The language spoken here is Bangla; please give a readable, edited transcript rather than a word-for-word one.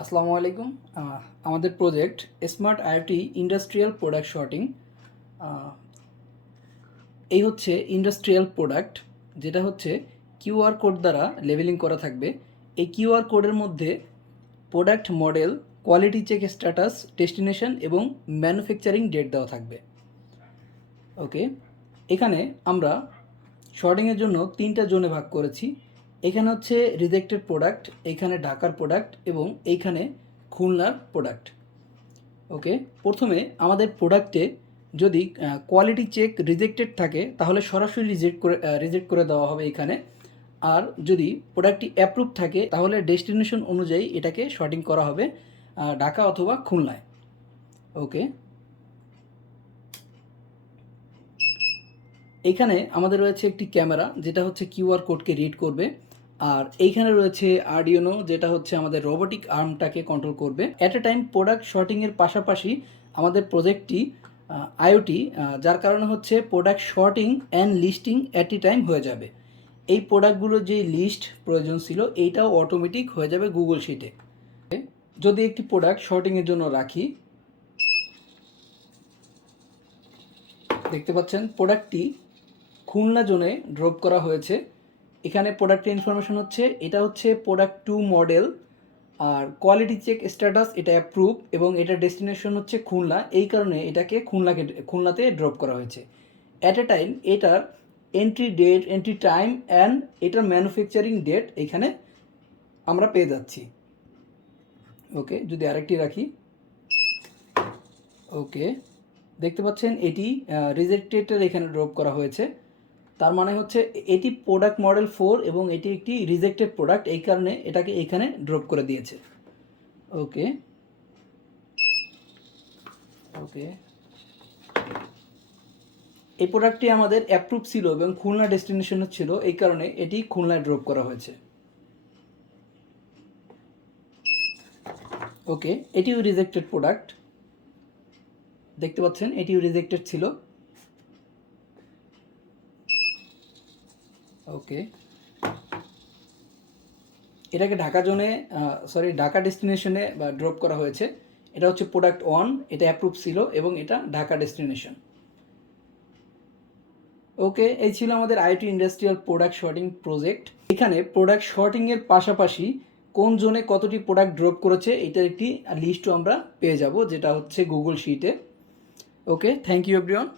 আসসালামু আলাইকুম। আমাদের project smart IoT industrial product sorting. এই হচ্ছে ইন্ডাস্ট্রিয়াল প্রোডাক্ট, যেটা হচ্ছে কিউআর কোড দ্বারা লেবেলিং করা থাকবে। এই কিউআর কোডের মধ্যে product model, quality check status, destination এবং ম্যানুফ্যাকচারিং ডেট দেওয়া থাকবে। ওকে, এখানে আমরা শর্টিংয়ের জন্য 3টা জোনে ভাগ করেছি। এখানে হচ্ছে রিজেক্টেড প্রোডাক্ট, এখানে ঢাকার প্রোডাক্ট এবং এইখানে খুলনার প্রোডাক্ট। ওকে, প্রথমে আমাদের প্রোডাক্টে যদি কোয়ালিটি চেক রিজেক্টেড থাকে তাহলে সরাসরি রিজেক্ট করে দেওয়া হবে এখানে। আর যদি প্রোডাক্টটি অ্যাপ্রুভ থাকে তাহলে ডেস্টিনেশন অনুযায়ী এটাকে শর্টিং করা হবে ঢাকা অথবা খুলনায়। ওকে, এইখানে আমাদের রয়েছে একটি ক্যামেরা, যেটা হচ্ছে কিউআর কোডকে রিড করবে। আর এইখানে রয়েছে আরডিনো, যেটা হচ্ছে আমাদের রোবোটিক আর্মটাকে কন্ট্রোল করবে। অ্যাট এ টাইম প্রোডাক্ট শর্টিংয়ের পাশাপাশি আমাদের প্রজেক্টটি আইওটি, যার কারণে হচ্ছে product sorting and listing at a time হয়ে যাবে। এই প্রোডাক্টগুলোর যে লিস্ট প্রয়োজন ছিল এইটাও অটোমেটিক হয়ে যাবে গুগল শিটে। যদি একটি প্রোডাক্ট শর্টিংয়ের জন্য রাখি, দেখতে পাচ্ছেন প্রোডাক্টটি খুলনা জোনে ড্রপ করা হয়েছে। এখানে প্রোডাক্টের ইনফরমেশন হচ্ছে, এটা হচ্ছে প্রোডাক্ট 2 মডেল, আর কোয়ালিটি চেক স্ট্যাটাস এটা অ্যাপ্রুভ এবং এটা ডেস্টিনেশন হচ্ছে খুলনা। এই কারণে এটাকে খুলনাতে ড্রপ করা হয়েছে। অ্যাট এ টাইম এটার entry date, entry time and এটার ম্যানুফ্যাকচারিং ডেট এখানে আমরা পেয়ে যাচ্ছি। ওকে, যদি আরেকটি রাখি, ওকে, দেখতে পাচ্ছেন এটি রিজেক্টেডের এখানে ড্রপ করা হয়েছে। তার মানে হচ্ছে এটি প্রোডাক্ট মডেল 4 এবং এটি একটি রিজেক্টেড প্রোডাক্ট, এই কারণে এটাকে এখানে ড্রপ করে দিয়েছে। ওকে, ওকে, এই প্রোডাক্টটি আমাদের অ্যাপ্রুভ ছিল এবং খুলনা ডেস্টিনেশনে ছিল, এই কারণে এটি খুলনায় ড্রপ করা হয়েছে। ওকে, এটিও রিজেক্টেড প্রোডাক্ট, দেখতে পাচ্ছেন এটিও রিজেক্টেড ছিল। ওকে, এটাকে ঢাকা ডেস্টিনেশনে ড্রপ করা হয়েছে। এটা হচ্ছে প্রোডাক্ট 1, এটা অ্যাপ্রুভ ছিল এবং এটা ঢাকা ডেস্টিনেশন। ওকে, এই ছিল আমাদের IoT industrial product sorting project. এখানে প্রোডাক্ট শর্টিংয়ের পাশাপাশি কোন জোনে কতটি প্রোডাক্ট ড্রপ করেছে এটার একটি লিস্টও আমরা পেয়ে যাব, যেটা হচ্ছে গুগল শিটে। ওকে, থ্যাংক ইউ এভরিওয়ান।